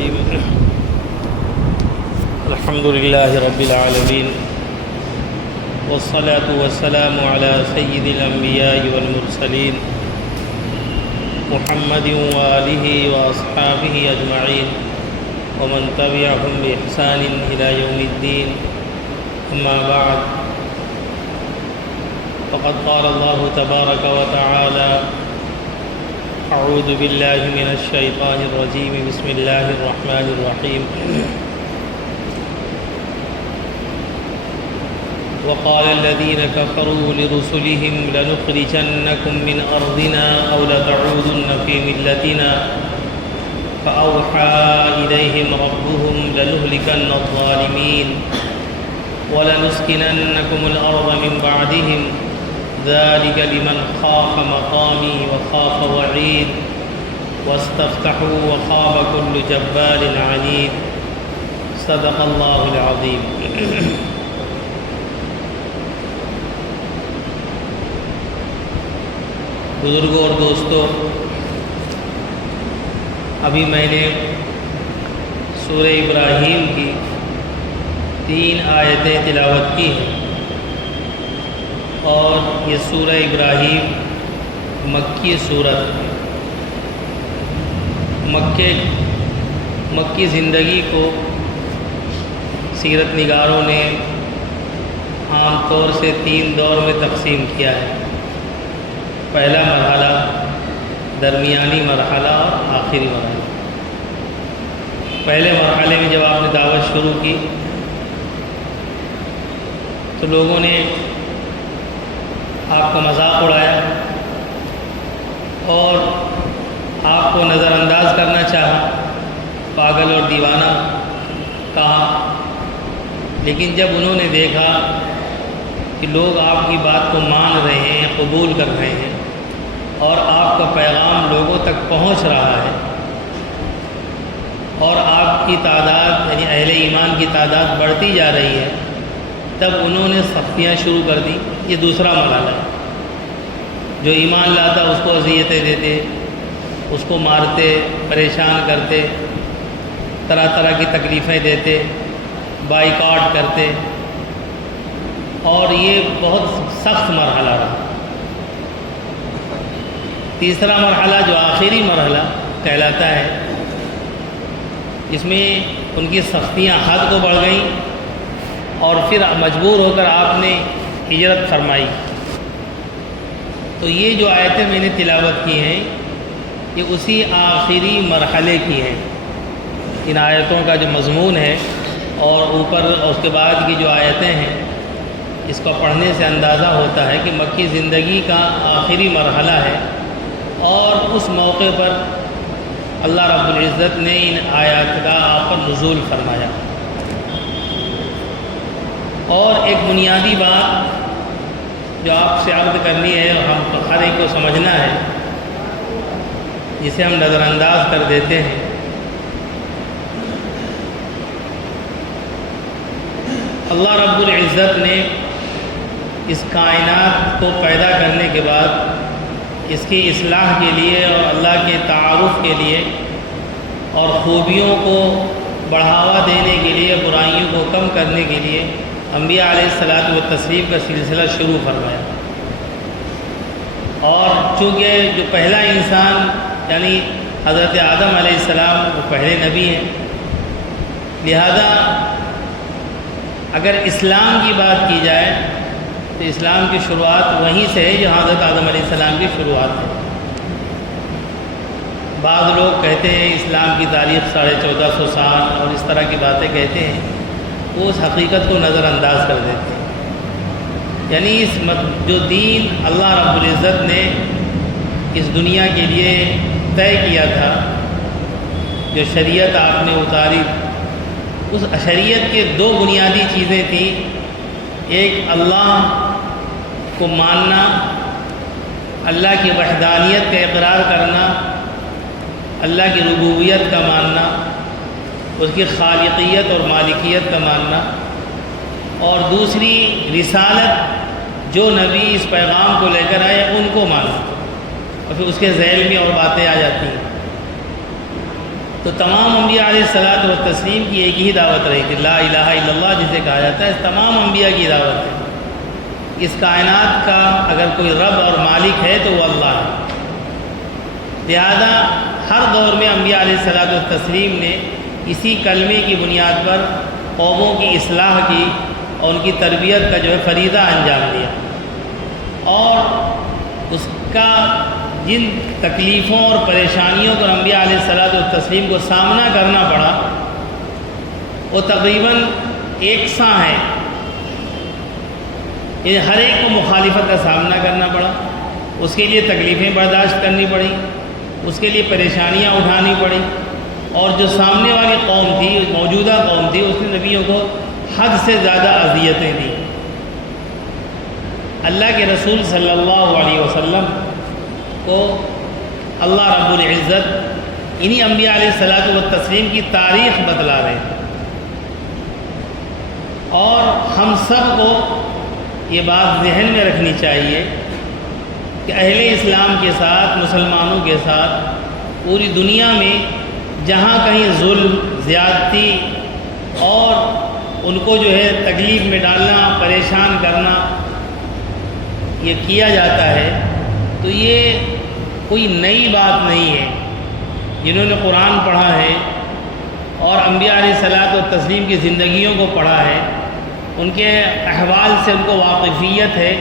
الرحيم. الحمد لله رب العالمين، والصلاة والسلام على سيد الأنبياء والمرسلين محمد وآله وأصحابه أجمعين ومن تبعهم بإحسان إلى يوم الدين. أما بعد، فقد قال الله تبارك وتعالى: أعوذ بالله من الشيطان الرجيم، بسم الله الرحمن الرحيم. وقال الذين كفروا لرسلهم لنخرجنكم من أرضنا أو لتعودن في ملتنا فأوحى إليهم ربهم لنهلكن الظالمين ولنسكننكم الأرض من بعدهم ذلك لمن خاف مقامي وخاف وعيد واستفتحوا وخاب كل جبار عنيد. صدق الله العظيم. بزرگوں اور دوستوں، ابھی میں نے سورہ ابراہیم کی 3 آیتیں تلاوت کی ہیں، اور یہ سورہ ابراہیم مکی صورت ہے. مکی زندگی کو سیرت نگاروں نے عام طور سے 3 دور میں تقسیم کیا ہے: پہلا مرحلہ، درمیانی مرحلہ اور آخری مرحلہ. پہلے مرحلے میں جب آپ نے دعوت شروع کی تو لوگوں نے آپ کا مذاق اڑایا اور آپ کو نظر انداز کرنا چاہا، پاگل اور دیوانہ کہا. لیکن جب انہوں نے دیکھا کہ لوگ آپ کی بات کو مان رہے ہیں، قبول کر رہے ہیں، اور آپ کا پیغام لوگوں تک پہنچ رہا ہے، اور آپ کی تعداد یعنی اہل ایمان کی تعداد بڑھتی جا رہی ہے، تب انہوں نے سختیاں شروع کر دی. یہ دوسرا مرحلہ ہے. جو ایمان لاتا اس کو اذیتیں دیتے، اس کو مارتے، پریشان کرتے، طرح طرح کی تکلیفیں دیتے، بائیکاٹ کرتے، اور یہ بہت سخت مرحلہ رہا. تیسرا مرحلہ جو آخری مرحلہ کہلاتا ہے، اس میں ان کی سختیاں حد کو بڑھ گئیں، اور پھر مجبور ہو کر آپ نے ہجرت فرمائی. تو یہ جو آیتیں میں نے تلاوت کی ہیں یہ اسی آخری مرحلے کی ہیں. ان آیتوں کا جو مضمون ہے اور اوپر اس کے بعد کی جو آیتیں ہیں، اس کو پڑھنے سے اندازہ ہوتا ہے کہ مکی زندگی کا آخری مرحلہ ہے، اور اس موقع پر اللہ رب العزت نے ان آیات کا آپ پر نزول فرمایا. اور ایک بنیادی بات جو آپ سے عرض کرنی ہے اور ہم ہر ایک کو سمجھنا ہے، جسے ہم نظر انداز کر دیتے ہیں. اللہ رب العزت نے اس کائنات کو پیدا کرنے کے بعد اس کی اصلاح کے لیے اور اللہ کے تعارف کے لیے اور خوبیوں کو بڑھاوا دینے کے لیے، برائیوں کو کم کرنے کے لیے انبیاء علیہ الصلاۃ والتسلیم کا سلسلہ شروع فرمایا. اور چونکہ جو پہلا انسان یعنی حضرت آدم علیہ السلام وہ پہلے نبی ہیں، لہذا اگر اسلام کی بات کی جائے تو اسلام کی شروعات وہیں سے ہے جہاں حضرت آدم علیہ السلام کی شروعات ہے. بعض لوگ کہتے ہیں اسلام کی تاریخ 1450 سال اور اس طرح کی باتیں کہتے ہیں، وہ اس حقیقت کو نظر انداز کر دیتے ہیں. یعنی جو دین اللہ رب العزت نے اس دنیا کے لیے طے کیا تھا، جو شریعت آپ نے اتاری، اس شریعت کے 2 بنیادی چیزیں تھیں. ایک اللہ کو ماننا، اللہ کی وحدانیت کا اقرار کرنا، اللہ کی ربوبیت کا ماننا، اس کی خالقیت اور مالکیت کا ماننا، اور دوسری رسالت، جو نبی اس پیغام کو لے کر آئے ان کو ماننا. اور پھر اس کے ذیل میں اور باتیں آ جاتی ہیں. تو تمام انبیاء علیہ الصلوۃ والتسلیم کی ایک ہی دعوت رہی تھی، لا الہ الا اللہ جسے کہا جاتا ہے، تمام انبیاء کی دعوت ہے۔ اس کائنات کا اگر کوئی رب اور مالک ہے تو وہ اللہ ہے۔ لہذا ہر دور میں انبیاء علیہ الصلوۃ والتسلیم نے اسی کلمے کی بنیاد پر قوموں کی اصلاح کی اور ان کی تربیت کا جو ہے فریضہ انجام دیا، اور اس کا جن تکلیفوں اور پریشانیوں کو انبیاء علیہ الصلوۃ والتسلیم کو سامنا کرنا پڑا وہ تقریباً یکساں ہے، یعنی ہر ایک کو مخالفت کا سامنا کرنا پڑا، اس کے لیے تکلیفیں برداشت کرنی پڑی، اس کے لیے پریشانیاں اٹھانی پڑی، اور جو سامنے والی قوم تھی، موجودہ قوم تھی، اس نے نبیوں کو حد سے زیادہ اذیتیں دی۔ اللہ کے رسول صلی اللہ علیہ وسلم کو اللہ رب العزت انہی انبیاء علیہ الصلوۃ والتسلیم کی تاریخ بتلا رہے ہیں، اور ہم سب کو یہ بات ذہن میں رکھنی چاہیے کہ اہل اسلام کے ساتھ، مسلمانوں کے ساتھ پوری دنیا میں جہاں کہیں ظلم، زیادتی اور ان کو جو ہے تکلیف میں ڈالنا، پریشان کرنا یہ کیا جاتا ہے، تو یہ کوئی نئی بات نہیں ہے۔ جنہوں نے قرآن پڑھا ہے اور انبیاء علیہ الصلوۃ والتسلیم کی زندگیوں کو پڑھا ہے، ان کے احوال سے ان کو واقفیت ہے،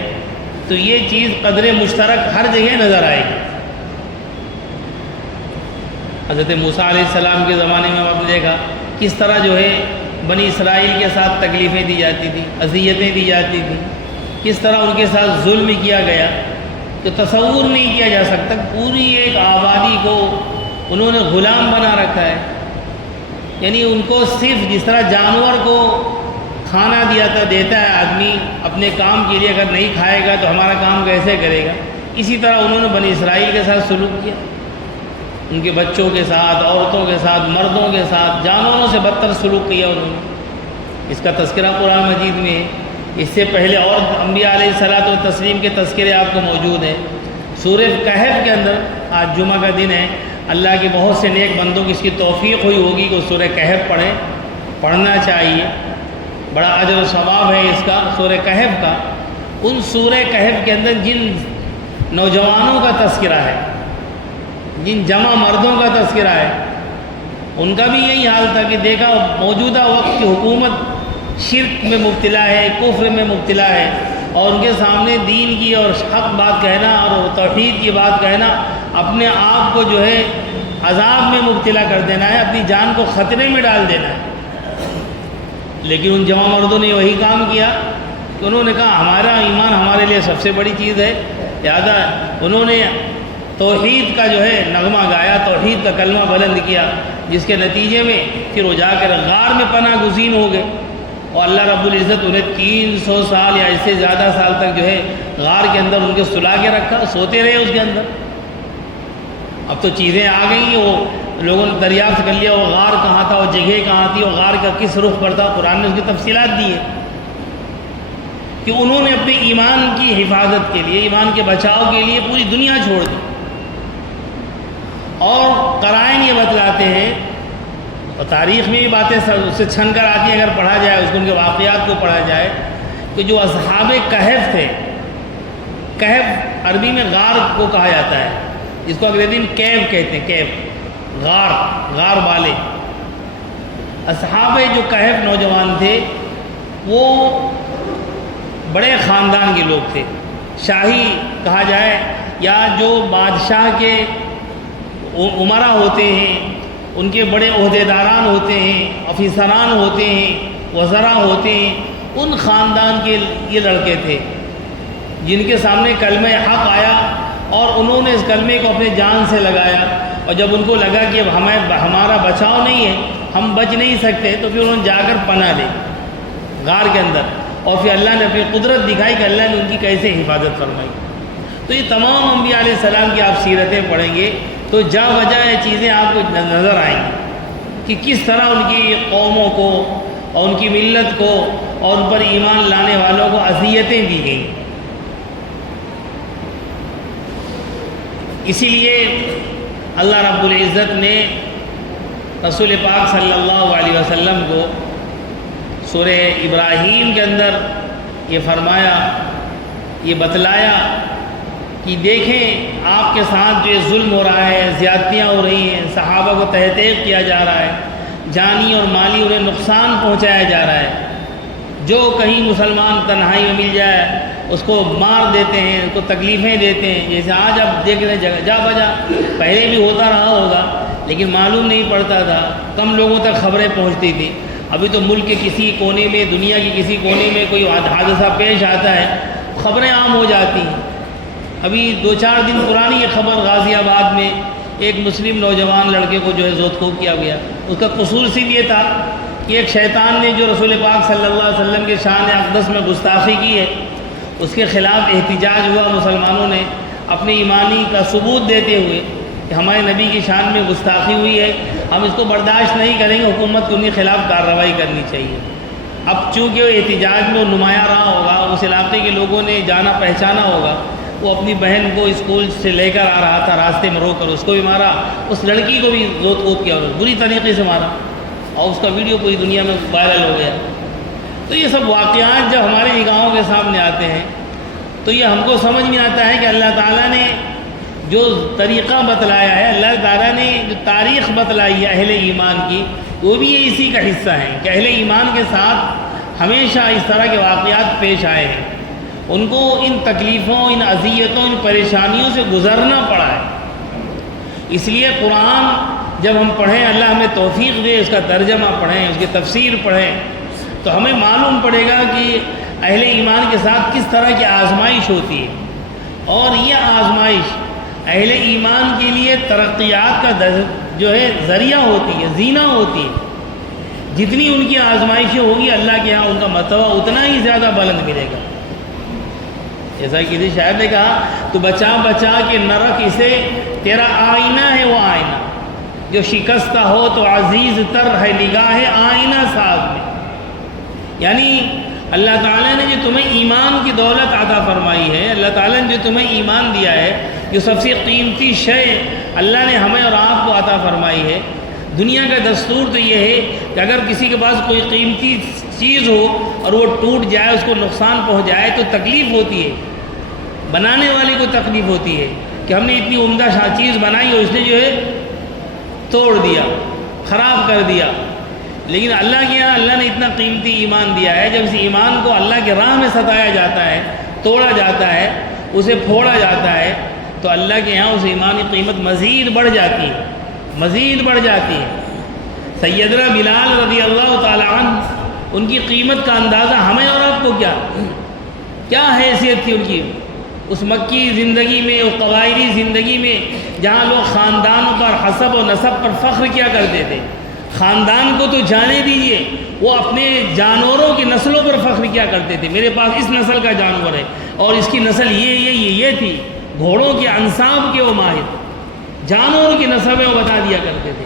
تو یہ چیز قدر مشترک ہر جگہ نظر آئے گی۔ حضرت موسیٰ علیہ السلام کے زمانے میں آپ نے دیکھا کس طرح جو ہے بنی اسرائیل کے ساتھ تکلیفیں دی جاتی تھیں، اذیتیں دی جاتی تھیں، کس طرح ان کے ساتھ ظلم کیا گیا، تو تصور نہیں کیا جا سکتا۔ پوری ایک آبادی کو انہوں نے غلام بنا رکھا ہے، یعنی ان کو صرف جس طرح جانور کو کھانا دیتا ہے آدمی اپنے کام کے لیے، اگر نہیں کھائے گا تو ہمارا کام کیسے کرے گا، اسی طرح انہوں نے بنی اسرائیل کے ساتھ سلوک کیا، ان کے بچوں کے ساتھ، عورتوں کے ساتھ، مردوں کے ساتھ، جانوروں سے بدتر سلوک کیا انہوں نے۔ اس کا تذکرہ قرآن مجید میں ہے، اس سے پہلے اور انبیاء علیہ الصلوۃ والتسلیم کے تذکرے آپ کو موجود ہیں۔ سورہ کہف کے اندر، آج جمعہ کا دن ہے، اللہ کے بہت سے نیک بندوں کی اس کی توفیق ہوئی ہوگی کہ سورہ کہف پڑھیں، پڑھنا چاہیے، بڑا اجر و ثواب ہے اس کا، سورہ کہف کا۔ ان سورہ کہف کے اندر جن نوجوانوں کا تذکرہ ہے، جن جمع مردوں کا تذکرہ ہے، ان کا بھی یہی حال تھا کہ دیکھا موجودہ وقت کی حکومت شرک میں مبتلا ہے، کفر میں مبتلا ہے، اور ان کے سامنے دین کی اور حق بات کہنا اور توحید کی بات کہنا اپنے آپ کو جو ہے عذاب میں مبتلا کر دینا ہے، اپنی جان کو خطرے میں ڈال دینا ہے۔ لیکن ان جمع مردوں نے وہی کام کیا کہ انہوں نے کہا ہمارا ایمان ہمارے لیے سب سے بڑی چیز ہے، لہٰذا انہوں نے توحید کا جو ہے نغمہ گایا، توحید کا کلمہ بلند کیا، جس کے نتیجے میں پھر وہ جا کر غار میں پناہ گزین ہو گئے، اور اللہ رب العزت انہیں 300 سال یا اس سے زیادہ سال تک جو ہے غار کے اندر ان کے سلا کے رکھا، سوتے رہے اس کے اندر۔ اب تو چیزیں آ گئی، وہ لوگوں نے دریافت کر لیا وہ غار کہاں تھا، وہ جگہ کہاں تھی، وہ غار کا کس رخ پر تھا، قرآن نے اس کی تفصیلات دی ہے کہ انہوں نے اپنے ایمان کی حفاظت کے لیے، ایمان کے بچاؤ کے لیے پوری دنیا چھوڑ دی۔ اور قرائن یہ بتلاتے ہیں، اور تاریخ میں بھی باتیں اس سے چھن کر آتی ہیں، اگر پڑھا جائے اس کو، ان کے واقعات کو پڑھا جائے، کہ جو اصحاب کہف تھے، کہف عربی میں غار کو کہا جاتا ہے، جس کو انگریزی میں کیو کہتے ہیں، کیو، غار والے۔ اصحاب جو کہف نوجوان تھے وہ بڑے خاندان کے لوگ تھے، شاہی کہا جائے، یا جو بادشاہ کے امراء ہوتے ہیں، ان کے بڑے عہدیداران ہوتے ہیں، افسران ہوتے ہیں، وزراء ہوتے ہیں، ان خاندان کے یہ لڑکے تھے جن کے سامنے کلمہ حق آیا اور انہوں نے اس کلمے کو اپنے جان سے لگایا، اور جب ان کو لگا کہ اب ہمارا بچاؤ نہیں ہے، ہم بچ نہیں سکتے، تو پھر انہوں نے جا کر پناہ لی غار کے اندر، اور پھر اللہ نے اپنی قدرت دکھائی کہ اللہ نے ان کی کیسے حفاظت فرمائی۔ تو یہ تمام انبیاء علیہ السلام کی آپ سیرتیں پڑھیں گے تو جا وجہ یہ چیزیں آپ کو نظر آئیں گی کہ کس طرح ان کی قوموں کو اور ان کی ملت کو اور ان پر ایمان لانے والوں کو اذیتیں دی گئیں۔ اسی لیے اللہ رب العزت نے رسول پاک صلی اللہ علیہ وسلم کو سورہ ابراہیم کے اندر یہ فرمایا، یہ بتلایا کہ دیکھیں آپ کے ساتھ جو یہ ظلم ہو رہا ہے، زیادتیاں ہو رہی ہیں، صحابہ کو تحقیق کیا جا رہا ہے، جانی اور مالی انہیں نقصان پہنچایا جا رہا ہے، جو کہیں مسلمان تنہائی میں مل جائے اس کو مار دیتے ہیں، اس کو تکلیفیں دیتے ہیں. جیسے آج آپ دیکھ رہے ہیں جگہ جا بجا، پہلے بھی ہوتا رہا ہوگا لیکن معلوم نہیں پڑتا تھا، کم لوگوں تک خبریں پہنچتی تھی. ابھی تو ملک کے کسی کونے میں، دنیا کے کسی کونے میں کوئی حادثہ پیش آتا ہے، خبریں عام ہو جاتی ہیں. ابھی 2-4 دن پرانی یہ خبر غازی آباد میں ایک مسلم نوجوان لڑکے کو جو ہے ذوق خوب کیا گیا. اس کا قصور صرف یہ تھا کہ ایک شیطان نے جو رسول پاک صلی اللہ علیہ وسلم کے شان اقدس میں گستاخی کی ہے، اس کے خلاف احتجاج ہوا. مسلمانوں نے اپنے ایمانی کا ثبوت دیتے ہوئے کہ ہمارے نبی کی شان میں گستاخی ہوئی ہے، ہم اس کو برداشت نہیں کریں گے، حکومت کو ان کے خلاف کارروائی کرنی چاہیے. اب چونکہ وہ احتجاج میں نمایاں رہا ہوگا، اس علاقے کے لوگوں نے جانا پہچانا ہوگا، وہ اپنی بہن کو اسکول سے لے کر آ رہا تھا، راستے میں روک کر اس کو بھی مارا، اس لڑکی کو بھی زود خود کیا، بری طریقے سے مارا اور اس کا ویڈیو پوری دنیا میں وائرل ہو گیا. تو یہ سب واقعات جب ہماری نگاہوں کے سامنے آتے ہیں تو یہ ہم کو سمجھ میں آتا ہے کہ اللہ تعالیٰ نے جو طریقہ بتلایا ہے، اللہ تعالیٰ نے جو تاریخ بتلائی ہے اہل ایمان کی، وہ بھی یہ اسی کا حصہ ہیں کہ اہل ایمان کے ساتھ ہمیشہ اس طرح کے واقعات پیش آئے ہیں. ان کو ان تکلیفوں، ان اذیتوں، ان پریشانیوں سے گزرنا پڑا ہے. اس لیے قرآن جب ہم پڑھیں، اللہ ہمیں توفیق دے، اس کا ترجمہ پڑھیں، اس کی تفسیر پڑھیں، تو ہمیں معلوم پڑے گا کہ اہل ایمان کے ساتھ کس طرح کی آزمائش ہوتی ہے. اور یہ آزمائش اہل ایمان کے لیے ترقیات کا جو ہے ذریعہ ہوتی ہے، زینہ ہوتی ہے. جتنی ان کی آزمائشیں ہوگی اللہ کے ہاں ان کا مرتبہ اتنا ہی زیادہ بلند ملے گا. جیسا کسی شاعر نے کہا، تو بچا بچا کے نہ رکھ اسے، تیرا آئینہ ہے وہ آئینہ، جو شکستہ ہو تو عزیز تر ہے نگاہ آئینہ ساز میں. یعنی اللہ تعالیٰ نے جو تمہیں ایمان کی دولت عطا فرمائی ہے، اللہ تعالیٰ نے جو تمہیں ایمان دیا ہے، جو سب سے قیمتی شے اللہ نے ہمیں اور آپ کو عطا فرمائی ہے. دنیا کا دستور تو یہ ہے کہ اگر کسی کے پاس کوئی قیمتی چیز ہو اور وہ ٹوٹ جائے، اس کو نقصان پہنچ جائے تو تکلیف ہوتی ہے، بنانے والے کو تکلیف ہوتی ہے کہ ہم نے اتنی عمدہ چیز بنائی اور اس نے جو ہے توڑ دیا، خراب کر دیا. لیکن اللہ کے یہاں اللہ نے اتنا قیمتی ایمان دیا ہے، جب اس ایمان کو اللہ کے راہ میں ستایا جاتا ہے، توڑا جاتا ہے، اسے پھوڑا جاتا ہے، تو اللہ کے یہاں اس ایمان کی قیمت مزید بڑھ جاتی ہے، مزید بڑھ جاتی ہے. سیدنا بلال رضی اللہ تعالی عنہ، ان کی قیمت کا اندازہ ہمیں اور آپ کو کیا حیثیت تھی ان کی اس مکی زندگی میں، اس قبائلی زندگی میں، جہاں لوگ خاندانوں پر، حسب و نسب پر فخر کیا کرتے تھے. خاندان کو تو جانے دیجئے، وہ اپنے جانوروں کی نسلوں پر فخر کیا کرتے تھے. میرے پاس اس نسل کا جانور ہے اور اس کی نسل یہ تھی. گھوڑوں کے انساب کے وہ ماہر، جانوروں کی نسبیں وہ بتا دیا کرتے تھے.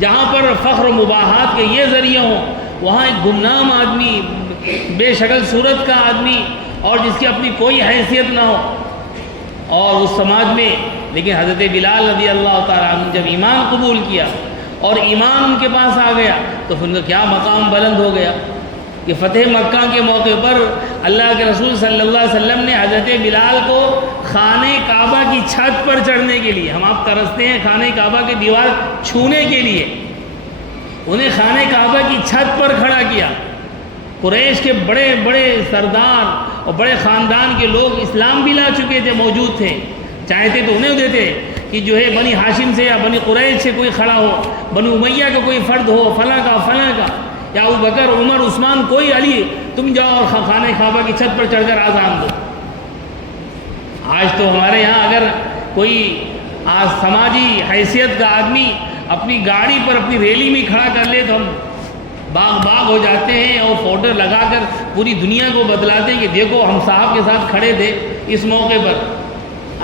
جہاں پر فخر و مباحات کے یہ ذریعہ ہوں، وہاں ایک گمنام آدمی، بے شکل صورت کا آدمی، اور جس کی اپنی کوئی حیثیت نہ ہو اور اس سماج میں. لیکن حضرت بلال رضی اللہ تعالیٰ عنہ جب ایمان قبول کیا اور ایمان ان کے پاس آ گیا تو پھر ان کا کیا مقام بلند ہو گیا کہ فتح مکہ کے موقع پر اللہ کے رسول صلی اللہ علیہ وسلم نے حضرت بلال کو خانہ کعبہ کی چھت پر چڑھنے کے لیے، ہم آپ ترستے ہیں خانہ کعبہ کی دیوار چھونے کے لیے، انہیں خانہ کعبہ کی چھت پر کھڑا کیا. قریش کے بڑے بڑے سردار اور بڑے خاندان کے لوگ اسلام بھی لا چکے تھے، موجود تھے، چاہتے تو انہیں دیتے کہ جو ہے بنی ہاشم سے یا بنی قریش سے کوئی کھڑا ہو، بنی امیہ کا کوئی فرد ہو، فلاں کا یا ابو بکر، عمر، عثمان، کوئی علی، تم جاؤ اور خانہ کعبہ کی چھت پر چڑھ کر آزان دو. آج تو ہمارے یہاں اگر کوئی سماجی حیثیت کا آدمی اپنی گاڑی پر اپنی ریلی میں کھڑا کر لے تو ہم باغ ہو جاتے ہیں اور فوٹو لگا کر پوری دنیا کو بتلاتے ہیں کہ دیکھو ہم صاحب کے ساتھ کھڑے تھے اس موقع پر.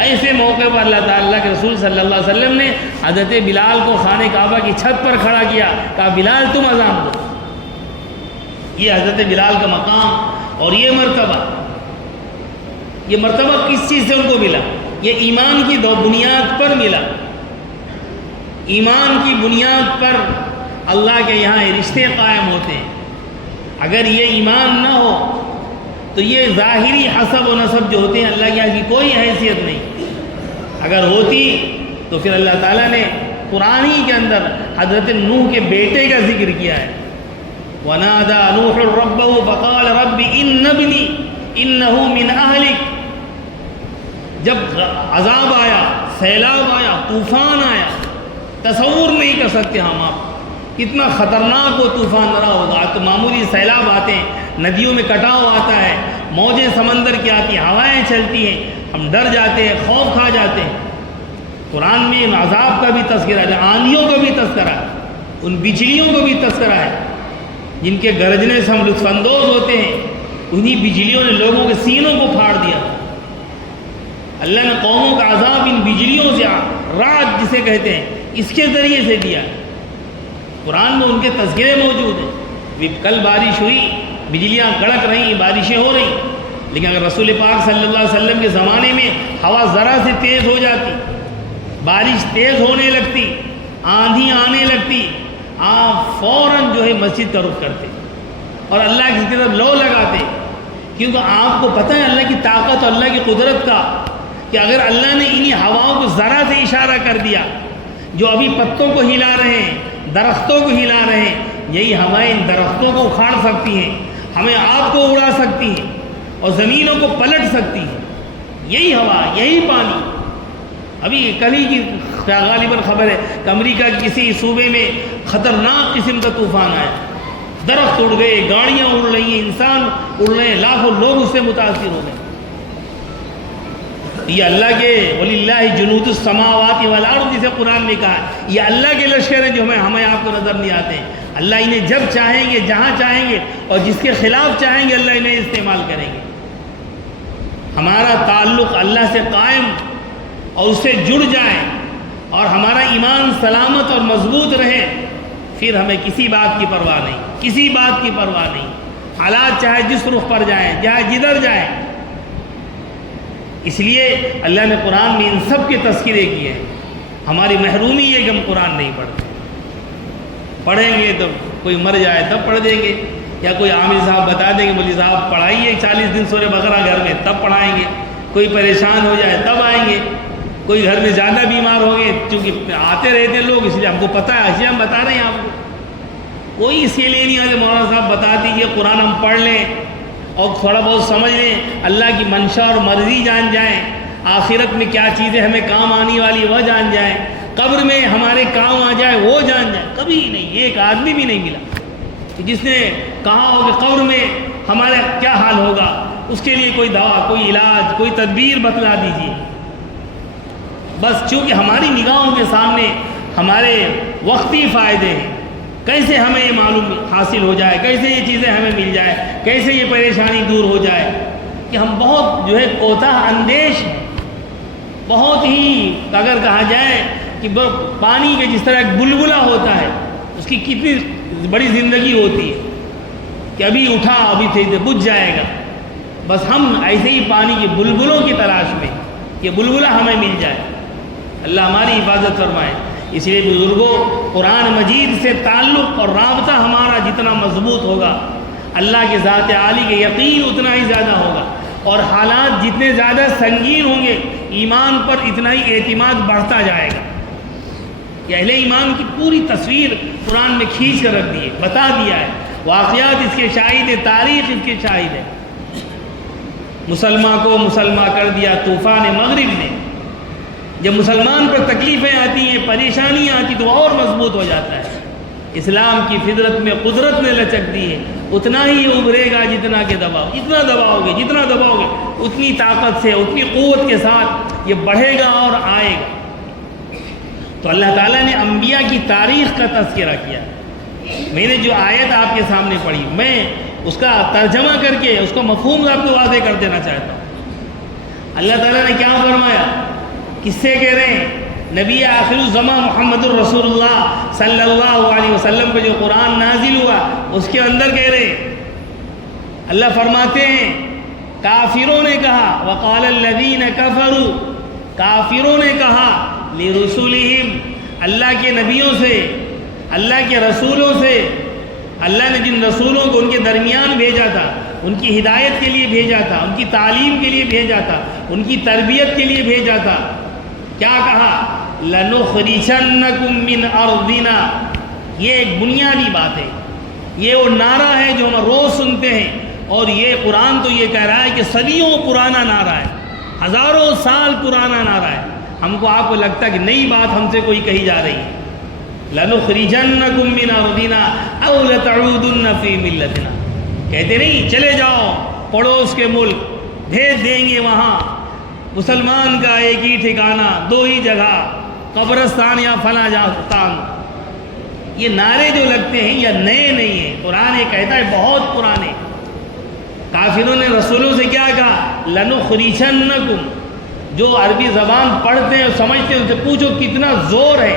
ایسے موقع پر اللہ تعالیٰ کے رسول صلی اللہ علیہ وسلم نے حضرت بلال کو خانہ کعبہ کی چھت پر کھڑا کیا، کہا بلال تم اذان دو. یہ حضرت بلال کا مقام اور یہ مرتبہ کس چیز سے ان کو ملا؟ یہ ایمان کی دو بنیاد پر ملا. ایمان کی بنیاد پر اللہ کے یہاں رشتے قائم ہوتے ہیں۔ اگر یہ ایمان نہ ہو تو یہ ظاہری حسب و نسب جو ہوتے ہیں اللہ کے یہاں کی کوئی حیثیت نہیں۔ اگر ہوتی تو پھر اللہ تعالیٰ نے قرآن ہی کے اندر حضرت نوح کے بیٹے کا ذکر کیا ہے، وَنَادَى نُوحٌ رَبَّهُ فَقَالَ رَبِّ إِنَّ ابْنِي إِنَّهُ مِنْ أَهْلِكَ۔ جب عذاب آیا، سیلاب آیا، طوفان آیا، تصور نہیں کر سکتے ہم آپ کتنا خطرناک وہ طوفان رہا ہوگا۔ تو معمولی سیلاب آتے ہیں، ندیوں میں کٹاؤ آتا ہے، موجیں سمندر کی آتی ہیں، ہوائیں چلتی ہیں، ہم ڈر جاتے ہیں، خوف کھا جاتے ہیں۔ قرآن میں ان عذاب کا بھی تذکرہ ہے، آندھیوں کا بھی تذکرہ ہے، ان بجلیوں کو بھی تذکرہ ہے جن کے گرجنے سے ہم لطف اندوز ہوتے ہیں۔ انہی بجلیوں نے لوگوں کے سینوں کو پھاڑ دیا۔ اللہ نے قوموں کا عذاب ان بجلیوں سے، رعد جسے کہتے ہیں، اس کے ذریعے سے دیا۔ قرآن میں ان کے تذکرے موجود ہیں۔ کل بارش ہوئی، بجلیاں کڑک رہی، بارشیں ہو رہی، لیکن اگر رسول پاک صلی اللہ علیہ وسلم کے زمانے میں ہوا ذرا سے تیز ہو جاتی، بارش تیز ہونے لگتی، آندھی آنے لگتی، آپ فوراً جو ہے مسجد کا رخ کرتے اور اللہ کی طرف لو لگاتے، کیونکہ آپ کو پتہ ہے اللہ کی طاقت اور اللہ کی قدرت کا، کہ اگر اللہ نے انہی ہواؤں کو ذرا سے اشارہ کر دیا، جو ابھی پتوں کو ہلا رہے ہیں، درختوں کو ہلا رہے ہیں، یہی ہوائیں ان درختوں کو اکھاڑ سکتی ہیں، ہمیں آپ کو اڑا سکتی ہیں اور زمینوں کو پلٹ سکتی ہیں۔ یہی ہوا، یہی پانی۔ ابھی کل ہی کی غالباً خبر ہے کہ امریکہ کے کسی صوبے میں خطرناک قسم کا طوفان آیا، درخت اڑ گئے، گاڑیاں اڑ رہی ہیں، انسان اڑ رہے ہیں، لاکھوں لوگ اس سے متاثر ہو گئے۔ یہ اللہ کے وَلِلَّهِ جُنُودُ السَّمَاوَاتِ وَالْأَرْضِ جسے قرآن میں کہا ہے، یہ اللہ کے لشکر ہیں جو ہمیں آپ کو نظر نہیں آتے ہیں۔ اللہ انہیں جب چاہیں گے، جہاں چاہیں گے اور جس کے خلاف چاہیں گے اللہ انہیں استعمال کریں گے۔ ہمارا تعلق اللہ سے قائم اور اس سے جڑ جائیں اور ہمارا ایمان سلامت اور مضبوط رہے، پھر ہمیں کسی بات کی پرواہ نہیں، کسی بات کی پرواہ نہیں۔ حالات چاہے جس رخ پر جائیں، چاہے جدھر جائیں۔ اس لیے اللہ نے قرآن میں ان سب کے تذکرے کیے ہیں۔ ہماری محرومی یہ کہ ہم قرآن نہیں پڑھتے، پڑھیں گے تو کوئی مر جائے تب پڑھ دیں گے، یا کوئی عامل صاحب بتا دیں گے مولوی صاحب پڑھائیے 40 دن سورہ بقرہ گھر میں، تب پڑھائیں گے، کوئی پریشان ہو جائے تب آئیں گے، کوئی گھر میں زیادہ بیمار ہوں گے، چونکہ آتے رہتے لوگ اس لیے ہم کو پتہ ہے، اس لیے ہم بتا رہے ہیں آپ کو۔ کوئی اس کے لیے نہیں آتے مولانا صاحب بتا دیجیے قرآن ہم پڑھ لیں اور تھوڑا بہت سمجھ لیں، اللہ کی منشا اور مرضی جان جائیں، آخرت میں کیا چیزیں ہمیں کام آنے والی وہ جان جائیں، قبر میں ہمارے کام آ جائے وہ جان جائیں۔ کبھی نہیں، ایک آدمی بھی نہیں ملا کہ جس نے کہا ہو کہ قبر میں ہمارا کیا حال ہوگا، اس کے لیے کوئی دوا، کوئی علاج، کوئی تدبیر بتلا دیجیے۔ بس چونکہ ہماری نگاہوں کے سامنے ہمارے وقتی فائدے ہیں، کیسے ہمیں یہ معلوم حاصل ہو جائے، کیسے یہ چیزیں ہمیں مل جائے، کیسے یہ پریشانی دور ہو جائے، کہ ہم بہت جو ہے کوتاہ اندیش ہیں، بہت ہی اگر کہا جائے کہ پانی کے جس طرح ایک بلبلہ ہوتا ہے، اس کی کتنی بڑی زندگی ہوتی ہے کہ ابھی اٹھا ابھی تھے بجھ جائے گا، بس ہم ایسے ہی پانی کے بلبلوں کی تلاش میں کہ بلبلہ ہمیں مل جائے۔ اللہ ہماری حفاظت فرمائے۔ اس لیے بزرگوں، قرآن مجید سے تعلق اور رابطہ ہمارا جتنا مضبوط ہوگا، اللہ کے ذات عالی کے یقین اتنا ہی زیادہ ہوگا، اور حالات جتنے زیادہ سنگین ہوں گے ایمان پر اتنا ہی اعتماد بڑھتا جائے گا۔ کہ اہل ایمان کی پوری تصویر قرآن میں کھینچ کر رکھ دی ہے، بتا دیا ہے، واقعات اس کے شاہد ہے، تاریخ اس کے شاہد ہے۔ مسلمان کو مسلمان کر دیا طوفان مغرب نے۔ جب مسلمان پر تکلیفیں آتی ہیں، پریشانیاں آتی تو اور مضبوط ہو جاتا ہے۔ اسلام کی فطرت میں قدرت نے لچک دی ہے، اتنا ہی یہ ابھرے گا جتنا کہ دباؤ، جتنا دباؤ گے، جتنا دباؤ گے اتنی طاقت سے، اتنی قوت کے ساتھ یہ بڑھے گا اور آئے گا۔ تو اللہ تعالیٰ نے انبیاء کی تاریخ کا تذکرہ کیا۔ میں نے جو آیت آپ کے سامنے پڑھی، میں اس کا ترجمہ کر کے اس کو مفہوم آپ کو واضح کر دینا چاہتا ہوں۔ اللہ تعالیٰ نے کیا فرمایا، کس سے کہہ رہے ہیں؟ نبی آخر الزمان محمد الرسول اللہ صلی اللہ علیہ وسلم پہ جو قرآن نازل ہوا اس کے اندر کہہ رہے ہیں، اللہ فرماتے ہیں کافروں نے کہا، وقال الذین کفروا، کافروں نے کہا لرسولہم، اللہ کے نبیوں سے، اللہ کے رسولوں سے، اللہ نے جن رسولوں کو ان کے درمیان بھیجا تھا، ان کی ہدایت کے لیے بھیجا تھا، ان کی تعلیم کے لیے بھیجا تھا، ان کی تربیت کے لیے بھیجا تھا، کیا کہا؟ لَنُخْرِجَنَّكُم مِّنْ أَرْضِنَا. یہ ایک بنیادی بات ہے، یہ وہ نعرہ ہے جو ہم روز سنتے ہیں، اور یہ قرآن تو یہ کہہ رہا ہے کہ صدیوں پرانا نعرہ ہے، ہزاروں سال پرانا نعرہ ہے. ہم کو آپ کو لگتا ہے کہ نئی بات ہم سے کوئی کہی جا رہی ہے. لَنُخْرِجَنَّكُم مِّنْ أَرْضِنَا أَوْ لَتَعُودُنَّ فِي مِلَّتِنَا. کہتے نہیں چلے جاؤ پڑوس کے ملک، بھیج دیں گے وہاں مسلمان کا ایک ہی ٹھکانہ، دو ہی جگہ، قبرستان یا فلاں جاستان. یہ نعرے جو لگتے ہیں یہ نئے نہیں ہیں، قرآن یہ کہتا ہے بہت پرانے. کافروں نے رسولوں سے کیا کہا؟ لَنُخْرِجَنَّكُم. جو عربی زبان پڑھتے ہیں اور سمجھتے ہیں ان سے پوچھو کتنا زور ہے،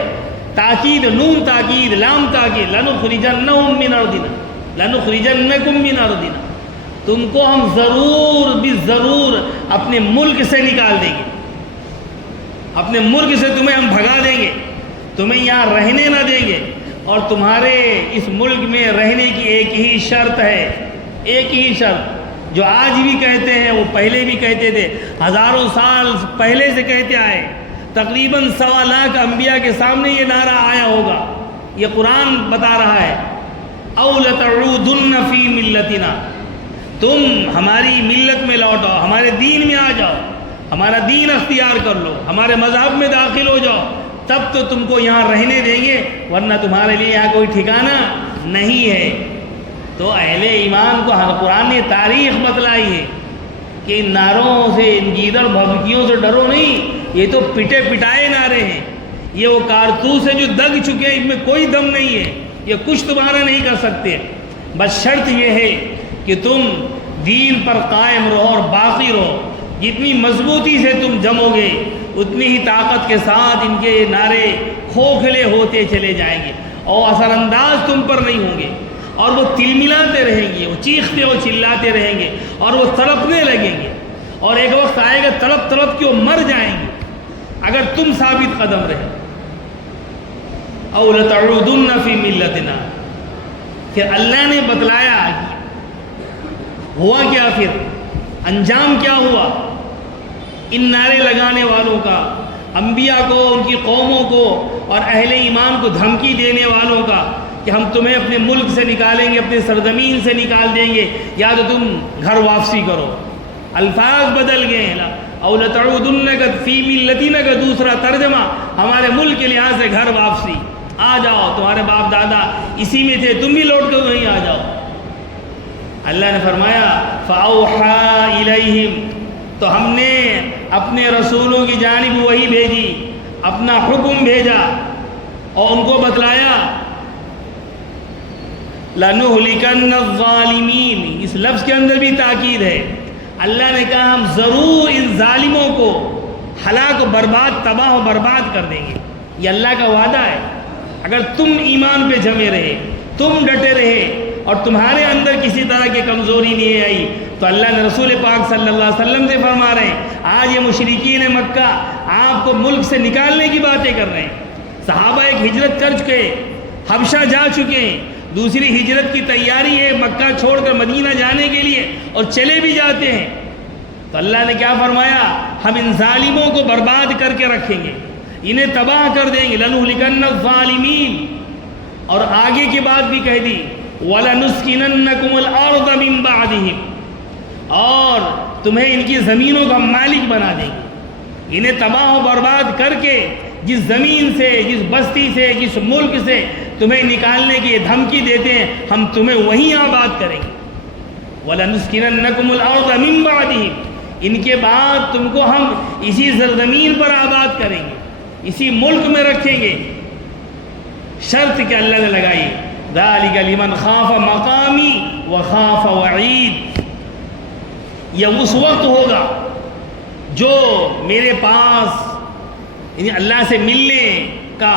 تاکید، نون تاکید، لام تاکید. لَنُخْرِجَنَّهُم مِّنْ أَرْضِنَا لَنُخْرِجَنَّكُم مِّنْ أَرْضِنَا. تم کو ہم ضرور ضرور اپنے ملک سے نکال دیں گے، اپنے ملک سے تمہیں ہم بھگا دیں گے، تمہیں یہاں رہنے نہ دیں گے. اور تمہارے اس ملک میں رہنے کی ایک ہی شرط ہے، ایک ہی شرط جو آج بھی کہتے ہیں، وہ پہلے بھی کہتے تھے، ہزاروں سال پہلے سے کہتے آئے. تقریباً 1.25 لاکھ انبیاء کے سامنے یہ نعرہ آیا ہوگا. یہ قرآن بتا رہا ہے اَوْ لَتَعُودُنَّ فِي مِلَّتِنَا. تم ہماری ملت میں لوٹ آؤ، ہمارے دین میں آ جاؤ، ہمارا دین اختیار کر لو، ہمارے مذہب میں داخل ہو جاؤ، تب تو تم کو یہاں رہنے دیں گے، ورنہ تمہارے لیے یہاں کوئی ٹھکانہ نہیں ہے. تو اہل ایمان کو ہر قرآن نے تاریخ بتلائی ہے کہ ان نعروں سے، ان گیدڑ بھبکیوں سے ڈرو نہیں. یہ تو پٹے پٹائے نعرے ہیں، یہ وہ کارتوس ہیں جو دگ چکے ہیں، ان میں کوئی دم نہیں ہے، یہ کچھ تمہارا نہیں کر سکتے. بس شرط یہ ہے کہ تم دین پر قائم رہو اور باقی رہو. جتنی مضبوطی سے تم جمو گے اتنی ہی طاقت کے ساتھ ان کے نعرے کھوکھلے ہوتے چلے جائیں گے اور اثر انداز تم پر نہیں ہوں گے، اور وہ تلملاتے رہیں گے، وہ چیختے اور چلاتے رہیں گے، اور وہ تڑپنے لگیں گے، اور ایک وقت آئے گا تڑپ تڑپ کے وہ مر جائیں گے اگر تم ثابت قدم رہے. اَوْ لَتَعُودُنَّ فِي مِلَّتِنَا. پھر اللہ نے بتلایا ہوا کیا، پھر انجام کیا ہوا ان نعرے لگانے والوں کا، انبیاء کو، ان کی قوموں کو اور اہل ایمان کو دھمکی دینے والوں کا کہ ہم تمہیں اپنے ملک سے نکالیں گے، اپنے سرزمین سے نکال دیں گے، یا تو تم گھر واپسی کرو. الفاظ بدل گئے ہیں. اَوْ لَتَعُودُنَّ فِي مِلَّتِنَا کا دوسرا ترجمہ ہمارے ملک کے لحاظ سے گھر واپسی. آ جاؤ، تمہارے باپ دادا اسی میں تھے، تم بھی لوٹ کر وہیں آ جاؤ. اللہ نے فرمایا فَأَوْحَىٰ إِلَيْهِمْ. تو ہم نے اپنے رسولوں کی جانب وہی بھیجی، اپنا حکم بھیجا اور ان کو بتلایا لَنُهْلِكَنَّ الظَّالِمِينَ. اس لفظ کے اندر بھی تاکید ہے. اللہ نے کہا ہم ضرور ان ظالموں کو ہلاک و برباد، تباہ و برباد کر دیں گے. یہ اللہ کا وعدہ ہے. اگر تم ایمان پہ جمے رہے، تم ڈٹے رہے اور تمہارے اندر کسی طرح کی کمزوری نہیں آئی، تو اللہ نے رسول پاک صلی اللہ علیہ وسلم سے فرما رہے ہیں آج یہ مشرکین مکہ آپ کو ملک سے نکالنے کی باتیں کر رہے ہیں. صحابہ ایک ہجرت کر چکے، حبشہ جا چکے ہیں، دوسری ہجرت کی تیاری ہے مکہ چھوڑ کر مدینہ جانے کے لیے، اور چلے بھی جاتے ہیں. تو اللہ نے کیا فرمایا؟ ہم ان ظالموں کو برباد کر کے رکھیں گے، انہیں تباہ کر دیں گے. لَنُهْلِكَنَّ الظَّالِمِينَ. اور آگے کی بات بھی کہہ دی وَلَنُسْكِنَنَّكُمُ الْأَرْضَ مِن بَعْدِهِمْ. اور تمہیں ان کی زمینوں کا مالک بنا دیں گے. انہیں تباہ و برباد کر کے جس زمین سے، جس بستی سے، جس ملک سے تمہیں نکالنے کی دھمکی دیتے ہیں، ہم تمہیں وہیں آباد کریں گے. وَلَنُسْكِنَنَّكُمُ الْأَرْضَ مِن بَعْدِهِمْ. ان کے بعد تم کو ہم اسی سرزمین پر آباد کریں گے، اسی ملک میں رکھیں گے. شرط کہ اللہ نے لگائی ذَلِكَ لِمَنْ خَافَ مَقَامِي وَخَافَ وَعِيدِ. یہ اس وقت ہوگا جو میرے پاس یعنی اللہ سے ملنے کا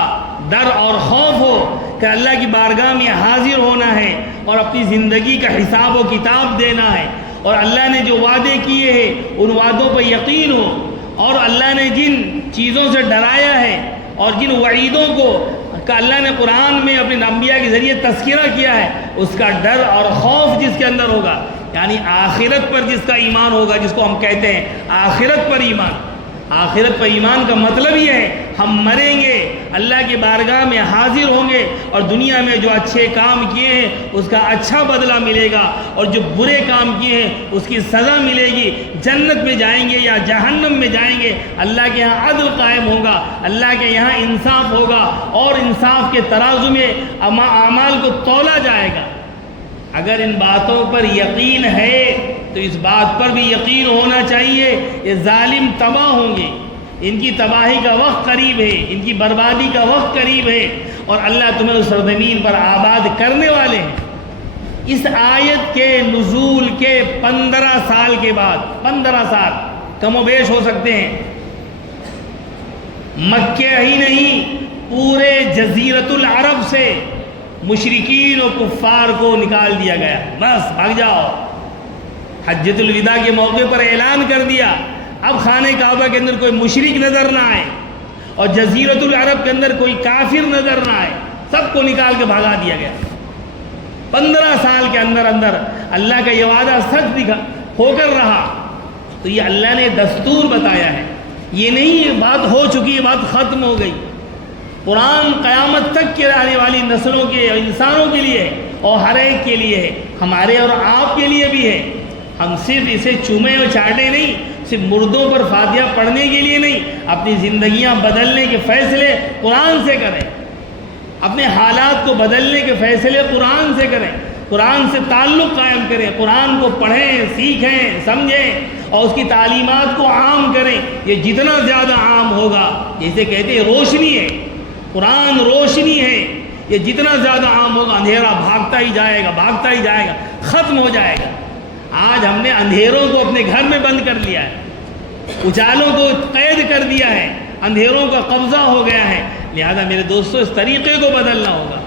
ڈر اور خوف ہو کہ اللہ کی بارگاہ میں حاضر ہونا ہے اور اپنی زندگی کا حساب و کتاب دینا ہے، اور اللہ نے جو وعدے کیے ہیں ان وعدوں پر یقین ہو، اور اللہ نے جن چیزوں سے ڈرایا ہے اور جن وعیدوں کو کہ اللہ نے قرآن میں اپنے انبیاء کے ذریعے تذکرہ کیا ہے، اس کا ڈر اور خوف جس کے اندر ہوگا، یعنی آخرت پر جس کا ایمان ہوگا، جس کو ہم کہتے ہیں آخرت پر ایمان۔ آخرت پر ایمان کا مطلب یہ ہے ہم مریں گے، اللہ کی بارگاہ میں حاضر ہوں گے، اور دنیا میں جو اچھے کام کیے ہیں اس کا اچھا بدلہ ملے گا، اور جو برے کام کیے ہیں اس کی سزا ملے گی۔ جنت میں جائیں گے یا جہنم میں جائیں گے، اللہ کے یہاں عدل قائم ہوگا، اللہ کے یہاں انصاف ہوگا، اور انصاف کے ترازو میں اعمال کو تولا جائے گا۔ اگر ان باتوں پر یقین ہے تو اس بات پر بھی یقین ہونا چاہیے یہ ظالم تباہ ہوں گے، ان کی تباہی کا وقت قریب ہے، ان کی بربادی کا وقت قریب ہے، اور اللہ تمہیں اس سرزمین پر آباد کرنے والے ہیں۔ اس آیت کے نزول کے 15 سال کے بعد، 15 سال کم و بیش ہو سکتے ہیں، مکہ ہی نہیں پورے جزیرۃ العرب سے مشرکین و کفار کو نکال دیا گیا، بس بھاگ جاؤ۔ حجۃ الوداع کے موقع پر اعلان کر دیا اب خانہ کعبہ کے اندر کوئی مشرک نظر نہ آئے، اور جزیرۃ العرب کے اندر کوئی کافر نظر نہ آئے، سب کو نکال کے بھگا دیا گیا۔ 15 سال کے اندر اندر اللہ کا یہ وعدہ سچ ہو کر رہا۔ تو یہ اللہ نے دستور بتایا ہے، یہ نہیں یہ بات ہو چکی، یہ بات ختم ہو گئی۔ قرآن قیامت تک کے رہنے والی نسلوں کے انسانوں کے لیے ہے، اور ہر ایک کے لیے ہے، ہمارے اور آپ کے لیے بھی ہے۔ ہم صرف اسے چومیں اور چاٹیں نہیں، صرف مردوں پر فاتحہ پڑھنے کے لیے نہیں، اپنی زندگیاں بدلنے کے فیصلے قرآن سے کریں، اپنے حالات کو بدلنے کے فیصلے قرآن سے کریں، قرآن سے تعلق قائم کریں، قرآن کو پڑھیں، سیکھیں، سمجھیں، اور اس کی تعلیمات کو عام کریں۔ یہ جتنا زیادہ عام ہوگا، جیسے کہتے ہیں روشنی ہے، قرآن روشنی ہے، یہ جتنا زیادہ عام ہوگا اندھیرا بھاگتا ہی جائے گا، بھاگتا ہی جائے گا، ختم ہو جائے گا۔ آج ہم نے اندھیروں کو اپنے گھر میں بند کر لیا ہے، اجالوں کو قید کر دیا ہے، اندھیروں کا قبضہ ہو گیا ہے۔ لہذا میرے دوستو اس طریقے کو بدلنا ہوگا۔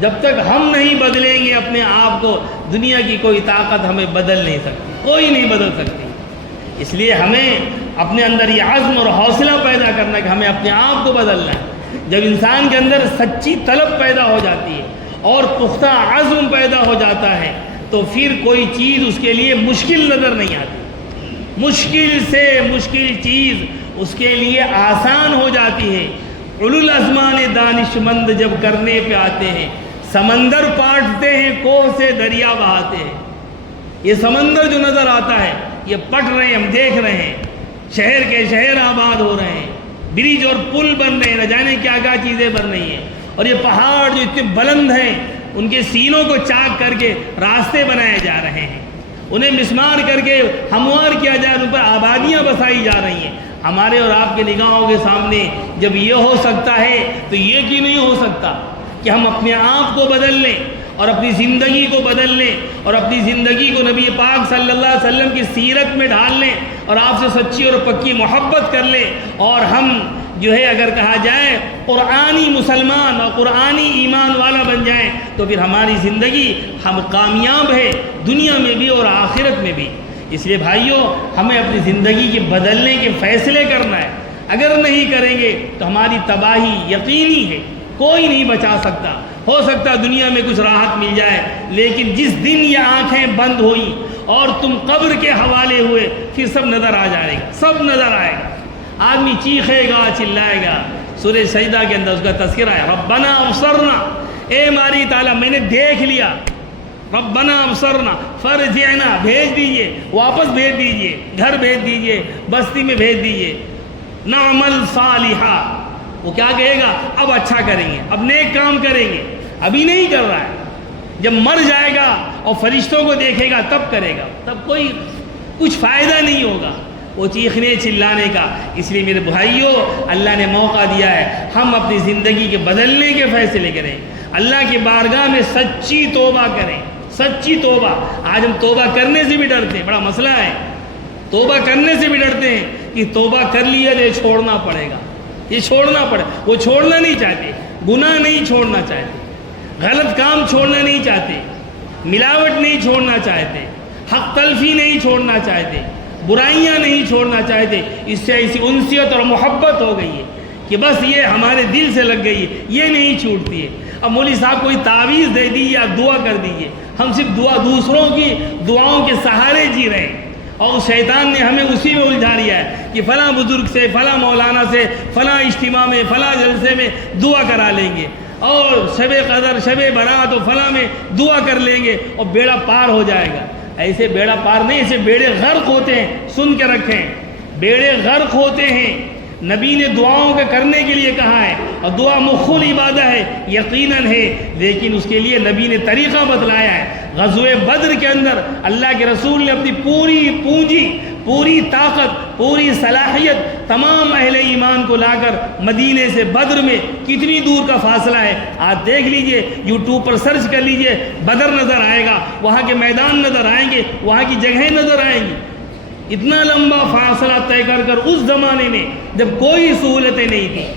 جب تک ہم نہیں بدلیں گے اپنے آپ کو، دنیا کی کوئی طاقت ہمیں بدل نہیں سکتی، کوئی نہیں بدل سکتی۔ اس لیے ہمیں اپنے اندر یہ عزم اور حوصلہ پیدا کرنا ہے کہ ہمیں اپنے آپ کو بدلنا ہے۔ جب انسان کے اندر سچی طلب پیدا ہو جاتی ہے اور پختہ عزم پیدا ہو جاتا ہے تو پھر کوئی چیز اس کے لیے مشکل نظر نہیں آتی، مشکل سے مشکل چیز اس کے لیے آسان ہو جاتی ہے۔ اولو الازمان دانش مند جب کرنے پہ آتے ہیں، سمندر پاٹتے ہیں، کوہ سے دریا بہاتے ہیں۔ یہ سمندر جو نظر آتا ہے یہ پٹ رہے ہیں، ہم دیکھ رہے ہیں، شہر کے شہر آباد ہو رہے ہیں، برج اور پل بن رہے ہیں، نہ جانے کیا کیا چیزیں بن رہی ہیں، اور یہ پہاڑ جو اتنے بلند ہیں ان کے سینوں کو چاک کر کے راستے بنائے جا رہے ہیں، انہیں مسمار کر کے ہموار کیا جائے، ان پر آبادیاں بسائی جا رہی ہیں۔ ہمارے اور آپ کے نگاہوں کے سامنے جب یہ ہو سکتا ہے تو یہ کیوں نہیں ہو سکتا کہ ہم اپنے آپ کو بدل لیں اور اپنی زندگی کو بدل لیں، اور اپنی زندگی کو نبی پاک صلی اللہ علیہ وسلم کی سیرت میں ڈھال لیں، اور آپ سے سچی اور پکی محبت کر لیں، اور ہم جو ہے اگر کہا جائے قرآنی مسلمان اور قرآنی ایمان والا بن جائیں تو پھر ہماری زندگی ہم کامیاب ہے، دنیا میں بھی اور آخرت میں بھی۔ اس لیے بھائیوں ہمیں اپنی زندگی کے بدلنے کے فیصلے کرنا ہے، اگر نہیں کریں گے تو ہماری تباہی یقینی ہے، کوئی نہیں بچا سکتا۔ ہو سکتا دنیا میں کچھ راحت مل جائے، لیکن جس دن یہ آنکھیں بند ہوئی اور تم قبر کے حوالے ہوئے پھر سب نظر آ جائے گا، سب نظر آئے گا، آدمی چیخے گا، چلائے گا۔ سورہ سجدہ کے اندر اس کا تذکرہ ہے، ربنا ابصرنا، اے ماری تعالیٰ میں نے دیکھ لیا، ربنا ابصرنا فرجعنا، بھیج دیجئے، واپس بھیج دیجئے، گھر بھیج دیجئے، بستی میں بھیج دیجئے، نعمل صالحا۔ وہ کیا کہے گا؟ اب اچھا کریں گے، اب نیک کام کریں گے، ابھی نہیں کر رہا ہے، جب مر جائے گا اور فرشتوں کو دیکھے گا تب کرے گا، تب کوئی کچھ فائدہ نہیں ہوگا وہ چیخنے چلانے کا۔ اس لیے میرے بھائیوں اللہ نے موقع دیا ہے ہم اپنی زندگی کے بدلنے کے فیصلے کریں، اللہ کی بارگاہ میں سچی توبہ کریں، سچی توبہ۔ آج ہم توبہ کرنے سے بھی ڈرتے ہیں، بڑا مسئلہ ہے، توبہ کرنے سے بھی ڈرتے ہیں کہ توبہ کر لیا تو یہ چھوڑنا پڑے گا، یہ چھوڑنا پڑے، وہ چھوڑنا نہیں چاہتے، گناہ نہیں چھوڑنا چاہتے، غلط کام چھوڑنا نہیں چاہتے، ملاوٹ نہیں چھوڑنا چاہتے، حق تلفی نہیں چھوڑنا چاہتے، برائیاں نہیں چھوڑنا چاہتے۔ اس سے ایسی انسیت اور محبت ہو گئی ہے، کہ بس یہ ہمارے دل سے لگ گئی ہے، یہ نہیں چھوٹتی ہے۔ اب مولوی صاحب کوئی تعویذ دے دی یا دعا کر دیجیے، ہم صرف دوسروں کی دعاؤں کے سہارے جی رہے ہیں، اور شیطان نے ہمیں اسی میں الجھا لیا ہے کہ فلاں بزرگ سے، فلاں مولانا سے، فلاں اجتماع میں، فلاں جلسے میں دعا کرا لیں گے، اور شب قدر، شب برات و فلاں میں دعا کر لیں گے اور بیڑا پار ہو جائے گا۔ ایسے بیڑا پار نہیں، ایسے بیڑے غرق ہوتے ہیں۔ سن کے رکھیں، بیڑے غرق ہوتے ہیں۔ نبی نے دعاؤں کے کرنے کے لیے کہا ہے، اور دعا مخ العبادہ ہے، یقیناً ہے، لیکن اس کے لیے نبی نے طریقہ بتلایا ہے۔ غزوہ بدر کے اندر اللہ کے رسول نے اپنی پوری پونجی، پوری طاقت، پوری صلاحیت تمام اہل ایمان کو لا کر مدینے سے بدر میں کتنی دور کا فاصلہ ہے آپ دیکھ لیجئے، یوٹیوب پر سرچ کر لیجئے، بدر نظر آئے گا، وہاں کے میدان نظر آئیں گے، وہاں کی جگہیں نظر آئیں گی۔ اتنا لمبا فاصلہ طے کر اس زمانے میں جب کوئی سہولتیں نہیں تھیں،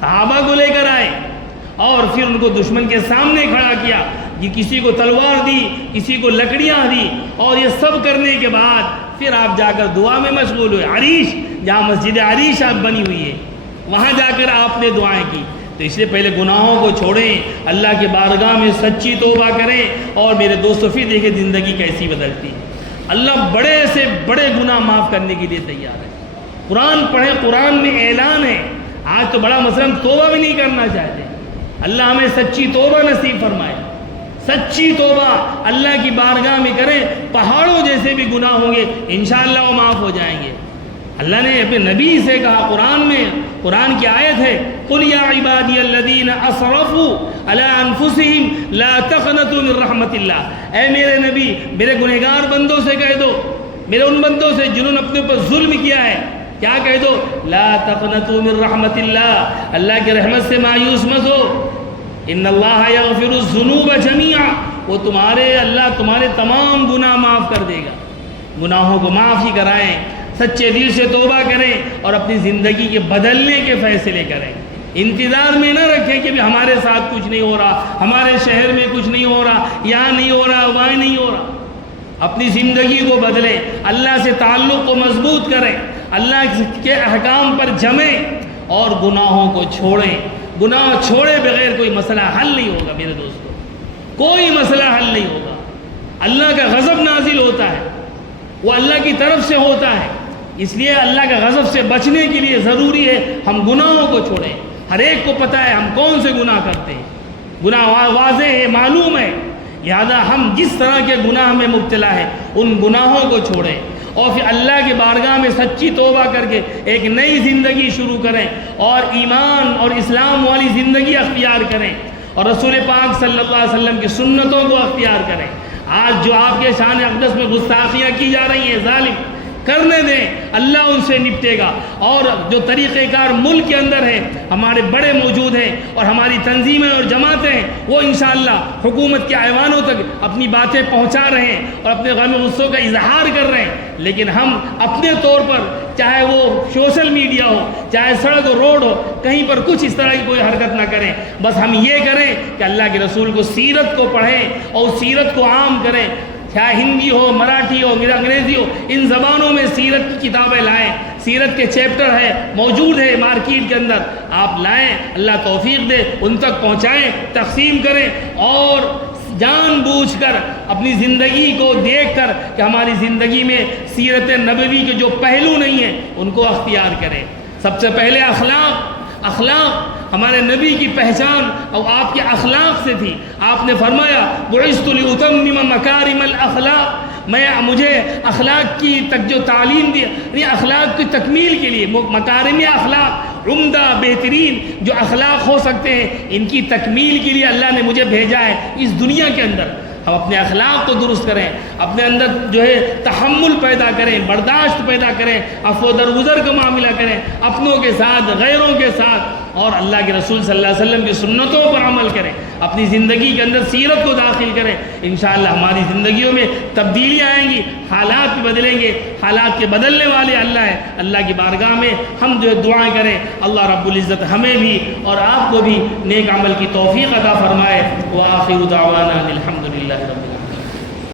صحابہ کو لے کر آئے اور پھر ان کو دشمن کے سامنے کھڑا کیا، کہ کسی کو تلوار دی، کسی کو لکڑیاں دی، اور یہ سب کرنے کے بعد پھر آپ جا کر دعا میں مشغول ہوئے۔ عریش، جہاں مسجد عریش آپ بنی ہوئی ہے، وہاں جا کر آپ نے دعائیں کی۔ تو اس لیے پہلے گناہوں کو چھوڑیں، اللہ کے بارگاہ میں سچی توبہ کریں، اور میرے دوستو پھر دیکھیں زندگی کیسی بدلتی ہے۔ اللہ بڑے سے بڑے گناہ معاف کرنے کے لیے تیار ہے۔ قرآن پڑھیں، قرآن میں اعلان ہے۔ آج تو بڑا مثلا توبہ بھی نہیں کرنا چاہتے۔ اللہ ہمیں سچی توبہ نصیب فرمائے۔ سچی توبہ اللہ کی بارگاہ میں کریں، پہاڑوں جیسے بھی گناہ ہوں گے انشاءاللہ وہ معاف ہو جائیں گے۔ اللہ نے اپنے نبی سے کہا قرآن میں، قرآن کی آیت ہے، قُلْ يَا عِبَادِيَ الَّذِينَ أَسْرَفُوا عَلَىٰ أَنفُسِهِمْ لَا تَقْنَطُوا مِن رَحْمَةِ اللَّهِ۔ اے میرے نبی، میرے گنہگار بندوں سے کہہ دو، میرے ان بندوں سے جنہوں نے اپنے اوپر ظلم کیا ہے، کیا کہہ دو؟ لا تقنطوا من رحمت اللہ، اللہ کی رحمت سے مایوس مت ہو۔ ان اللہ یغفر الذنوب جميعا، وہ اللہ تمہارے تمام گناہ معاف کر دے گا۔ گناہوں کو معاف ہی کرائیں، سچے دل سے توبہ کریں اور اپنی زندگی کے بدلنے کے فیصلے کریں۔ انتظار میں نہ رکھیں کہ ہمارے ساتھ کچھ نہیں ہو رہا، ہمارے شہر میں کچھ نہیں ہو رہا، یہاں نہیں ہو رہا، وہاں نہیں ہو رہا۔ اپنی زندگی کو بدلیں، اللہ سے تعلق کو مضبوط کریں، اللہ کے احکام پر جمیں اور گناہوں کو چھوڑیں۔ گناہ چھوڑے بغیر کوئی مسئلہ حل نہیں ہوگا میرے دوستو، کوئی مسئلہ حل نہیں ہوگا۔ اللہ کا غضب نازل ہوتا ہے، وہ اللہ کی طرف سے ہوتا ہے، اس لیے اللہ کا غضب سے بچنے کے لیے ضروری ہے ہم گناہوں کو چھوڑیں۔ ہر ایک کو پتہ ہے ہم کون سے گناہ کرتے ہیں، گناہ واضح ہے، معلوم ہے، لہذا ہم جس طرح کے گناہ میں مبتلا ہے ان گناہوں کو چھوڑیں اور پھر اللہ کے بارگاہ میں سچی توبہ کر کے ایک نئی زندگی شروع کریں اور ایمان اور اسلام والی زندگی اختیار کریں اور رسول پاک صلی اللہ علیہ وسلم کی سنتوں کو اختیار کریں۔ آج جو آپ کے شان اقدس میں گستاخیاں کی جا رہی ہیں، ظالم کرنے دیں، اللہ ان سے نپٹے گا۔ اور جو طریقہ کار ملک کے اندر ہے، ہمارے بڑے موجود ہیں اور ہماری تنظیمیں اور جماعتیں ہیں، وہ انشاءاللہ حکومت کے ایوانوں تک اپنی باتیں پہنچا رہے ہیں اور اپنے غم غصوں کا اظہار کر رہے ہیں، لیکن ہم اپنے طور پر چاہے وہ سوشل میڈیا ہو، چاہے سڑک روڈ ہو، کہیں پر کچھ اس طرح کی کوئی حرکت نہ کریں۔ بس ہم یہ کریں کہ اللہ کے رسول کو سیرت کو پڑھیں اور سیرت کو عام کریں، چاہے ہندی ہو، مراٹھی ہو، انگریزی ہو، ان زبانوں میں سیرت کی کتابیں لائیں۔ سیرت کے چیپٹر ہے، موجود ہے مارکیٹ کے اندر، آپ لائیں، اللہ توفیق دے، ان تک پہنچائیں، تقسیم کریں اور جان بوجھ کر اپنی زندگی کو دیکھ کر کہ ہماری زندگی میں سیرت نبوی کے جو پہلو نہیں ہیں ان کو اختیار کریں۔ سب سے پہلے اخلاق ہمارے نبی کی پہچان اور آپ کے اخلاق سے تھی۔ آپ نے فرمایا بعثت لأتمم مکارم الاخلاق، مجھے اخلاق کی جو تعلیم دی، یعنی اخلاق کی تکمیل کے لیے، مکارم اخلاق، عمدہ بہترین جو اخلاق ہو سکتے ہیں، ان کی تکمیل کے لیے اللہ نے مجھے بھیجا ہے اس دنیا کے اندر۔ ہم اپنے اخلاق کو درست کریں، اپنے اندر جو ہے تحمل پیدا کریں، برداشت پیدا کریں، عفو درگزر کا معاملہ کریں اپنوں کے ساتھ، غیروں کے ساتھ، اور اللہ کے رسول صلی اللہ علیہ وسلم کی سنتوں پر عمل کریں، اپنی زندگی کے اندر سیرت کو داخل کریں۔ انشاءاللہ ہماری زندگیوں میں تبدیلیاں آئیں گی، حالات بھی بدلیں گے، حالات کے بدلنے والے اللہ ہے۔ اللہ کی بارگاہ میں ہم جو دعائیں کریں، اللہ رب العزت ہمیں بھی اور آپ کو بھی نیک عمل کی توفیق عطا فرمائے۔ وآخر دعوانا الحمدللہ رب العالمین۔